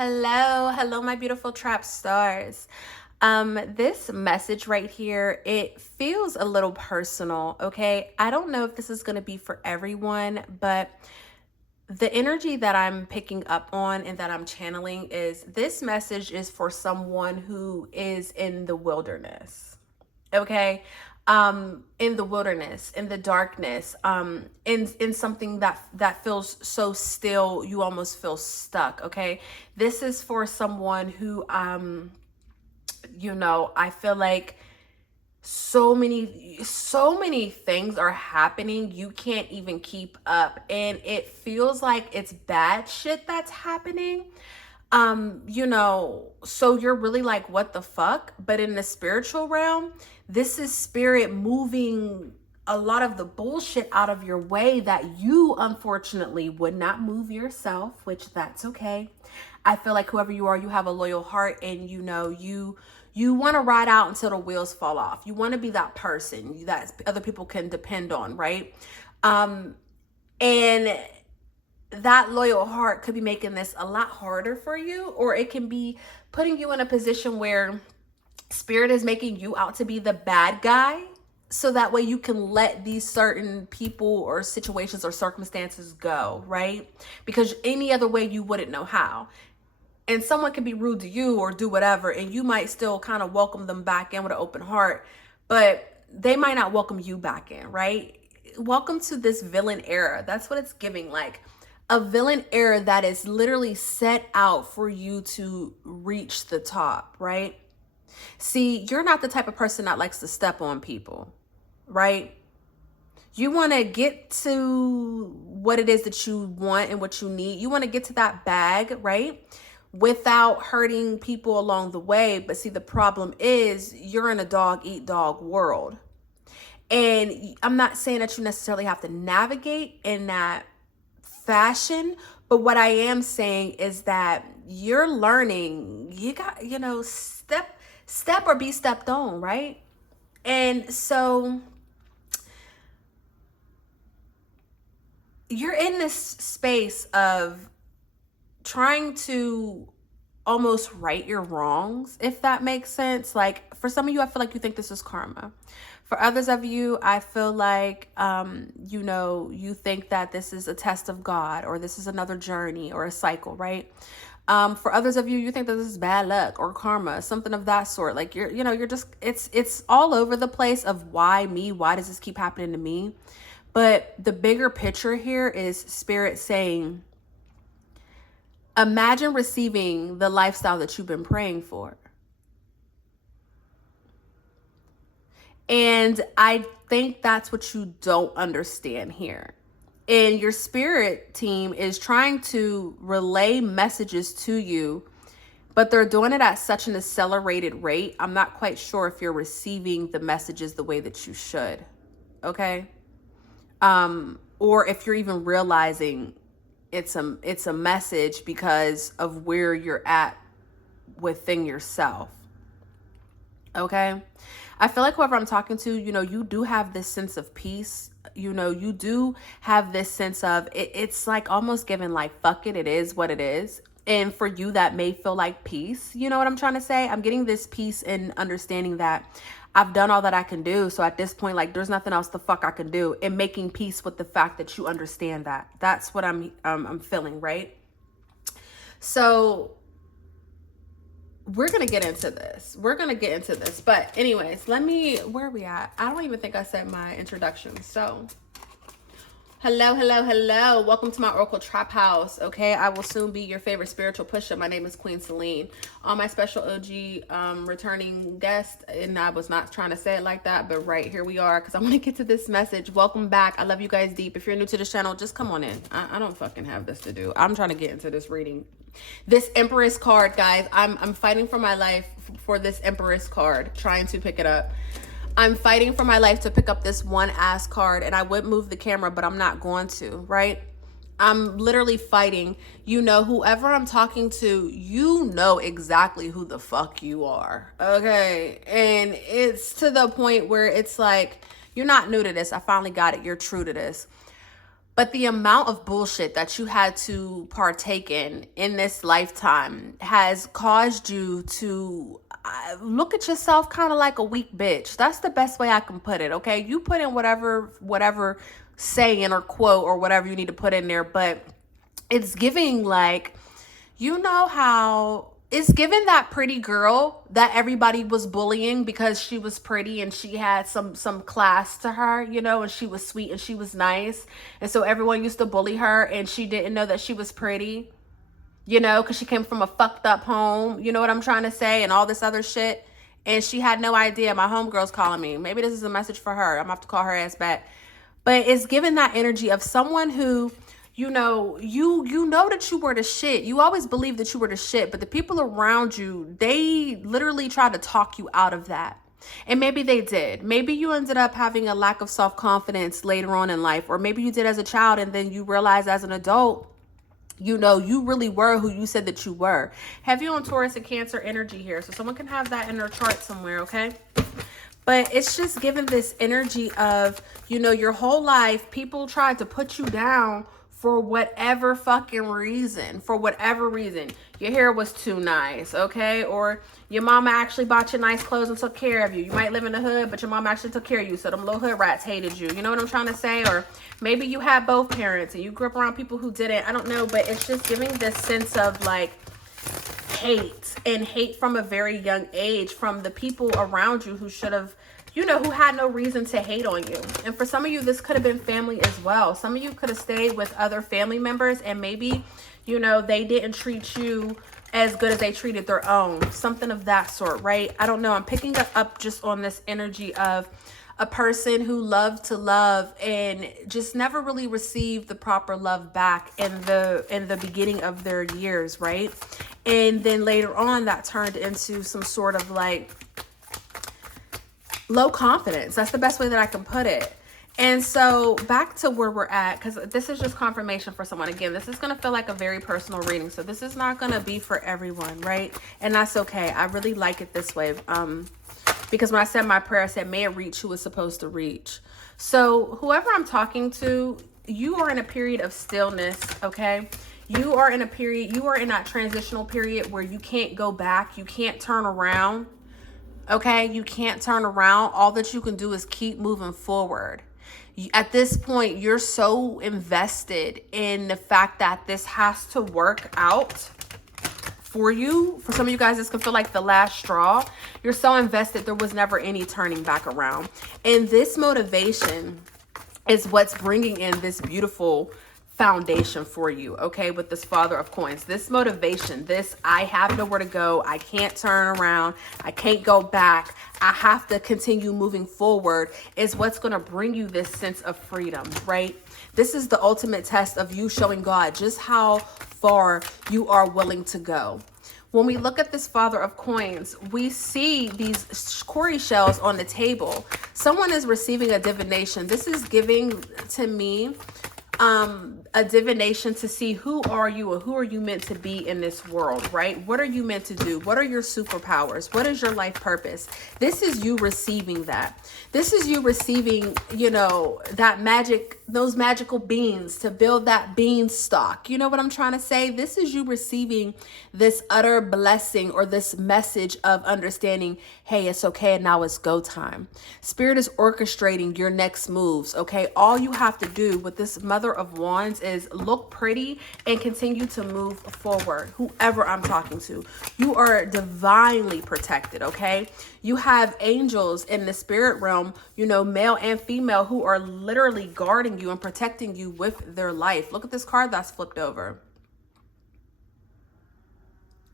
Hello, my beautiful trap stars. This message right here, it feels a little personal, okay? I don't know if this is going to be for everyone, but the energy that I'm picking up on and that I'm channeling is this message is for someone who is in the wilderness, okay? In the wilderness, in the darkness, in something that feels so still, you almost feel stuck, okay? This is for someone who I feel like so many things are happening, you can't even keep up, and it feels like it's bad shit that's happening. So you're really like, what the fuck? But in the spiritual realm, this is spirit moving a lot of the bullshit out of your way that you unfortunately would not move yourself, which that's okay. I feel like whoever you are, you have a loyal heart, and you want to ride out until the wheels fall off. You want to be that person that other people can depend on, right? And that loyal heart could be making this a lot harder for you, or it can be putting you in a position where spirit is making you out to be the bad guy, so that way you can let these certain people or situations or circumstances go, right? Because any other way you wouldn't know how. And someone can be rude to you or do whatever, and you might still kind of welcome them back in with an open heart, but they might not welcome you back in, right? Welcome to this villain era. That's what it's giving, like a villain era that is literally set out for you to reach the top, right? See, you're not the type of person that likes to step on people, right? You want to get to what it is that you want and what you need. You want to get to that bag, right? Without hurting people along the way. But see, the problem is you're in a dog eat dog world. And I'm not saying that you necessarily have to navigate in that fashion, but what I am saying is that you're learning. You got, step or be stepped on, right? And so you're in this space of trying to almost right your wrongs, if that makes sense. Like for some of you, I feel like you think this is karma. For others of you, I feel like, you think that this is a test of God, or this is another journey or a cycle, right? For others of you, you think that this is bad luck or karma, something of that sort. Like you're just, it's all over the place of why me? Why does this keep happening to me? But the bigger picture here is spirit saying, imagine receiving the lifestyle that you've been praying for. And I think that's what you don't understand here. And your spirit team is trying to relay messages to you, but they're doing it at such an accelerated rate. I'm not quite sure if you're receiving the messages the way that you should. Okay? Or if you're even realizing it's a message because of where you're at within yourself. Okay? I feel like whoever I'm talking to, you do have this sense of peace. You do have this sense of it's like almost given like, fuck it, it is what it is. And for you, that may feel like peace. You know what I'm trying to say? I'm getting this peace and understanding that I've done all that I can do. So at this point, like, there's nothing else the fuck I can do. And making peace with the fact that you understand that. That's what I'm feeling, right? So we're going to get into this. But anyways, where are we at? I don't even think I said my introduction. So hello. Welcome to my Oracle Traphouse. Okay, I will soon be your favorite spiritual pusher. My name is Queen Celine. All my special OG returning guest, and I was not trying to say it like that, but right here we are because I want to get to this message. Welcome back. I love you guys deep. If you're new to this channel, just come on in. I don't fucking have this to do. I'm trying to get into this reading. This Empress card, guys. I'm fighting for my life for this Empress card, trying to pick it up. I'm fighting for my life to pick up this one ass card, and I would move the camera, but I'm not going to, right? I'm literally fighting. Whoever I'm talking to, exactly who the fuck you are, okay? And it's to the point where it's like, you're not new to this. I finally got it. You're true to this. But the amount of bullshit that you had to partake in this lifetime has caused you to look at yourself kind of like a weak bitch. That's the best way I can put it, okay? You put in whatever saying or quote or whatever you need to put in there, but it's giving like, you know how it's given that pretty girl that everybody was bullying because she was pretty and she had some class to her, you know, and she was sweet and she was nice. And so everyone used to bully her and she didn't know that she was pretty, you know, because she came from a fucked up home, you know what I'm trying to say, and all this other shit. And she had no idea. My homegirl's calling me. Maybe this is a message for her. I'm gonna have to call her ass back. But it's given that energy of someone who, you know that you were the shit. You always believed that you were the shit, but the people around you, they literally tried to talk you out of that. And maybe they did. Maybe you ended up having a lack of self-confidence later on in life, or maybe you did as a child and then you realized as an adult, you know, you really were who you said that you were. Have you on Taurus and Cancer energy here, so someone can have that in their chart somewhere, okay? But it's just given this energy of, you know, your whole life, people tried to put you down for whatever fucking reason, your hair was too nice, okay? Or your mama actually bought you nice clothes and took care of you. You might live in the hood, but your mama actually took care of you, so them little hood rats hated you. You know what I'm trying to say? Or maybe you had both parents and you grew up around people who didn't. I don't know, but it's just giving this sense of like hate from a very young age from the people around you who should have, you know, who had no reason to hate on you. And for some of you, this could have been family as well. Some of you could have stayed with other family members and maybe, you know, they didn't treat you as good as they treated their own. Something of that sort, right? I don't know. I'm picking up just on this energy of a person who loved to love and just never really received the proper love back in the beginning of their years, right? And then later on, that turned into some sort of like low confidence. That's the best way that I can put it. And so back to where we're at, because this is just confirmation for someone. Again, this is going to feel like a very personal reading. So this is not going to be for everyone, right? And that's okay. I really like it this way. Because when I said my prayer, I said, may it reach who it's supposed to reach. So whoever I'm talking to, you are in a period of stillness, okay? You are in that transitional period where you can't go back. You can't turn around. Okay, you can't turn around. All that you can do is keep moving forward. At this point, you're so invested in the fact that this has to work out for you. For some of you guys, this can feel like the last straw. You're so invested, there was never any turning back around. And this motivation is what's bringing in this beautiful foundation for you, okay, with this Father of Coins. This motivation, this I have nowhere to go, I can't turn around, I can't go back, I have to continue moving forward, is what's going to bring you this sense of freedom, right? This is the ultimate test of you showing God just how far you are willing to go. When we look at this Father of Coins, we see these Corey shells on the table. Someone is receiving a divination. This is giving to me a divination to see who are you or who are you meant to be in this world, right? What are you meant to do? What are your superpowers? What is your life purpose? This is you receiving that. This is you receiving, you know, that magic, those magical beans to build that beanstalk. You know what I'm trying to say? This is you receiving this utter blessing or this message of understanding, hey, it's okay, and now it's go time. Spirit is orchestrating your next moves, okay? All you have to do with this Mother of Wands is look pretty and continue to move forward. Whoever I'm talking to, you are divinely protected, okay? You have angels in the spirit realm, you know, male and female, who are literally guarding you and protecting you with their life. Look at this card that's flipped over.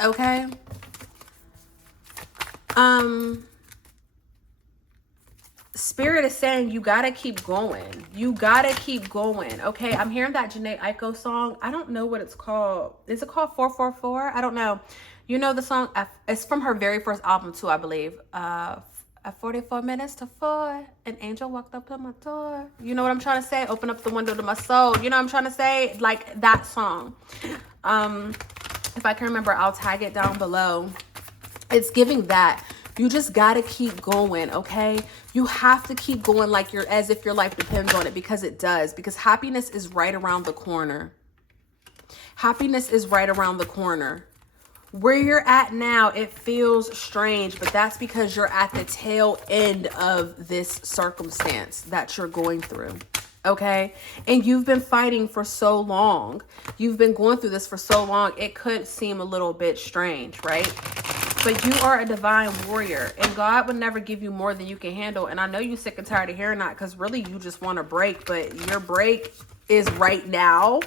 Okay. Spirit is saying you gotta keep going. You gotta keep going. Okay, I'm hearing that Janae Aiko song. I don't know what it's called. Is it called 444? I don't know. You know the song? It's from her very first album too, I believe. At 44 minutes to 4, an angel walked up to my door. You know what I'm trying to say? Open up the window to my soul. You know what I'm trying to say? Like that song. If I can remember, I'll tag it down below. It's giving that. You just got to keep going, okay? You have to keep going like you're, as if your life depends on it, because it does. Because happiness is right around the corner. Happiness is right around the corner. Where you're at now, it feels strange, but that's because you're at the tail end of this circumstance that you're going through. Okay? And you've been fighting for so long. You've been going through this for so long. It could seem a little bit strange, right? But you are a divine warrior, and God would never give you more than you can handle. And I know you're sick and tired of hearing that, because really you just want a break, but your break is right now,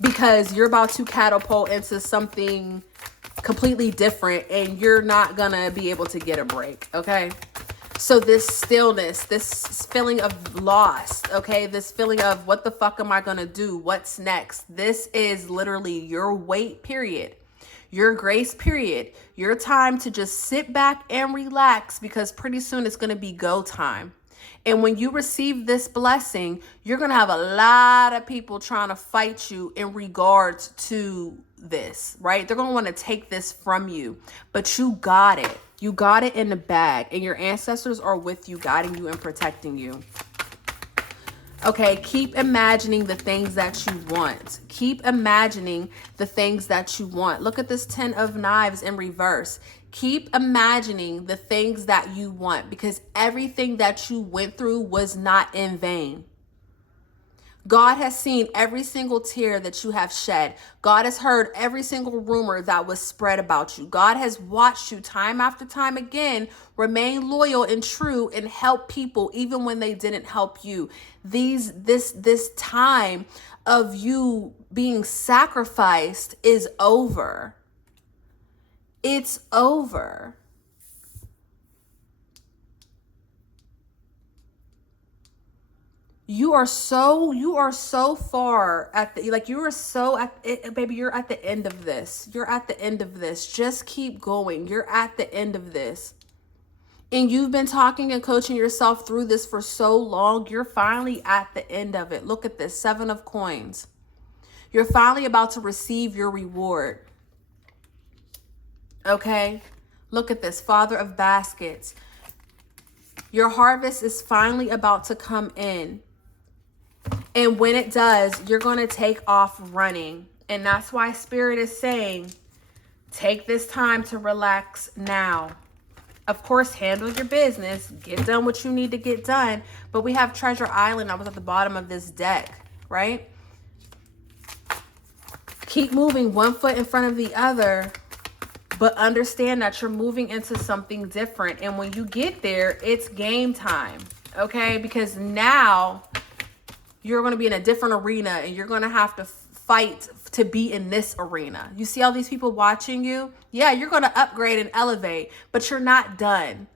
because you're about to catapult into something completely different, and you're not gonna be able to get a break. Okay? So this stillness, this feeling of loss, okay, this feeling of what the fuck am I gonna do? What's next? This is literally your wait period, your grace period, your time to just sit back and relax, because pretty soon it's gonna be go time. And when you receive this blessing, you're gonna have a lot of people trying to fight you in regards to this, right? They're gonna want to take this from you, but you got it. You got it in the bag, and your ancestors are with you, guiding you and protecting you. Okay, keep imagining the things that you want. Keep imagining the things that you want. Look at this 10 of Knives in reverse. Keep imagining the things that you want, because everything that you went through was not in vain. God has seen every single tear that you have shed. God has heard every single rumor that was spread about you. God has watched you time after time again remain loyal and true and help people even when they didn't help you. This time of you being sacrificed is over. It's over. You are so far at the, like, you are so at it, baby, you're at the end of this. You're at the end of this. Just keep going. You're at the end of this. And you've been talking and coaching yourself through this for so long. You're finally at the end of it. Look at this, 7 of Coins. You're finally about to receive your reward. Okay? Look at this, Father of Baskets. Your harvest is finally about to come in. And when it does, you're going to take off running. And that's why Spirit is saying, take this time to relax now. Of course, handle your business. Get done what you need to get done. But we have Treasure Island that was at the bottom of this deck, right? Keep moving one foot in front of the other, but understand that you're moving into something different. And when you get there, it's game time, okay? Because now you're going to be in a different arena, and you're going to have to fight to be in this arena. You see all these people watching you? Yeah, you're going to upgrade and elevate, but you're not done.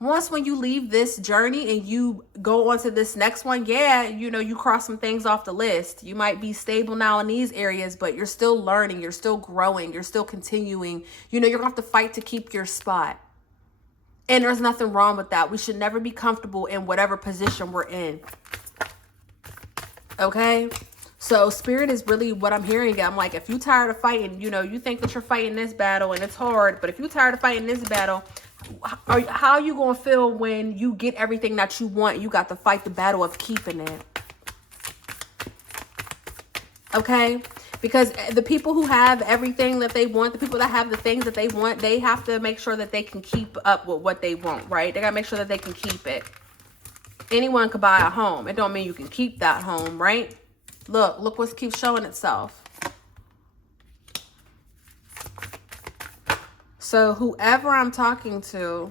Once when you leave this journey and you go on to this next one, yeah, you know, you cross some things off the list. You might be stable now in these areas, but you're still learning, you're still growing, you're still continuing. You know, you're going to have to fight to keep your spot. And there's nothing wrong with that. We should never be comfortable in whatever position we're in. Okay? So Spirit is really what I'm hearing. I'm like, if you're tired of fighting, you know, you think that you're fighting this battle and it's hard, but if you're tired of fighting this battle, how are you going to feel when you get everything that you want? You got to fight the battle of keeping it. Okay? Because the people who have everything that they want, the people that have the things that they want, they have to make sure that they can keep up with what they want, right? They got to make sure that they can keep it. Anyone could buy a home. It don't mean you can keep that home, right? Look what keeps showing itself. So whoever I'm talking to,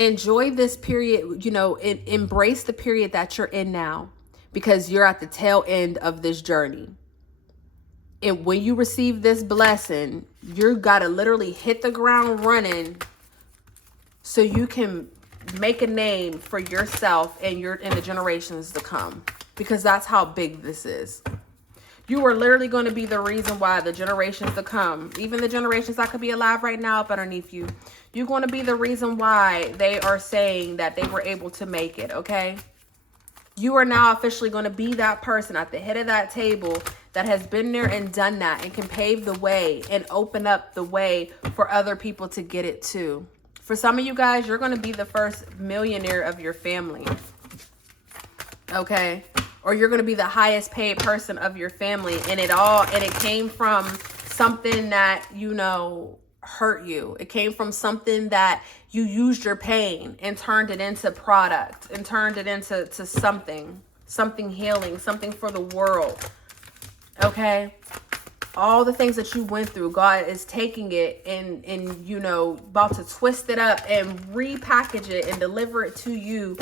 enjoy this period, you know, embrace the period that you're in now, because you're at the tail end of this journey. And when you receive this blessing, you got to literally hit the ground running so you can make a name for yourself and the generations to come, because that's how big this is. You are literally going to be the reason why the generations to come, even the generations that could be alive right now up underneath you, you're going to be the reason why they are saying that they were able to make it, okay? You are now officially going to be that person at the head of that table that has been there and done that and can pave the way and open up the way for other people to get it too. For some of you guys, you're going to be the first millionaire of your family. Okay? Or you're going to be the highest paid person of your family, and it came from something that, you know, hurt you. It came from something that you used your pain and turned it into product and turned it into something healing, something for the world. Okay? All the things that you went through, God is taking it and you know, about to twist it up and repackage it and deliver it to you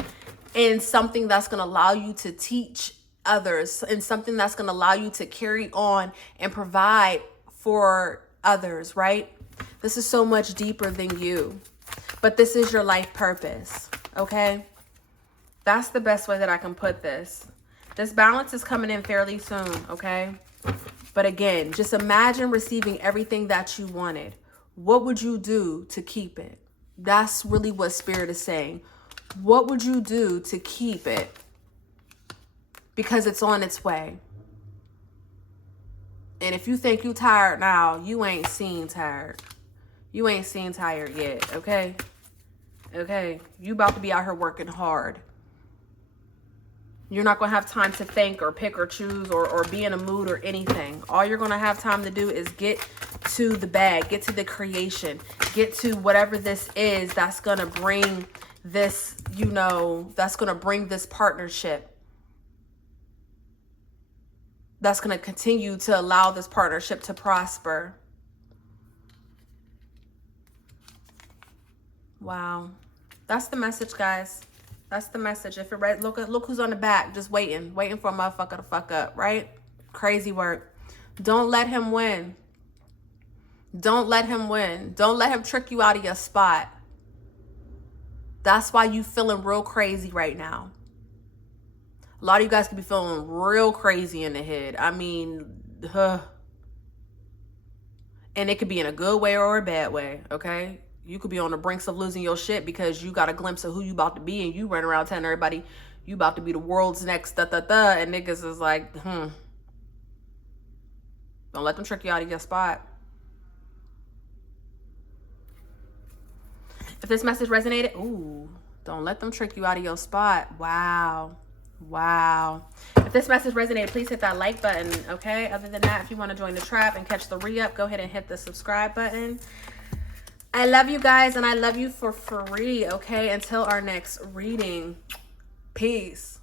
in something that's going to allow you to teach others, and something that's going to allow you to carry on and provide for others, right? This is so much deeper than you, but this is your life purpose, okay? That's the best way that I can put this. This balance is coming in fairly soon, okay? But again, just imagine receiving everything that you wanted. What would you do to keep it? That's really what Spirit is saying. What would you do to keep it? Because it's on its way. And if you think you tired now, you ain't seen tired. You ain't seen tired yet, okay? Okay? You about to be out here working hard. You're not going to have time to think or pick or choose or be in a mood or anything. All you're going to have time to do is get to the bag, get to the creation, get to whatever this is that's going to bring this, you know, that's going to bring this partnership. That's going to continue to allow this partnership to prosper. Wow. That's the message, guys. That's the message. If it read, look who's on the back, just waiting for a motherfucker to fuck up, right? Crazy work. Don't let him win. Don't let him win. Don't let him trick you out of your spot. That's why you feeling real crazy right now. A lot of you guys could be feeling real crazy in the head. I mean, and it could be in a good way or a bad way, okay? You could be on the brinks of losing your shit because you got a glimpse of who you about to be, and you run around telling everybody you about to be the world's next and niggas is like, Don't let them trick you out of your spot. If this message resonated, don't let them trick you out of your spot. Wow. If this message resonated, please hit that like button, okay? Other than that, if you want to join the trap and catch the re-up, go ahead and hit the subscribe button. I love you guys, and I love you for free, okay? Until our next reading. Peace.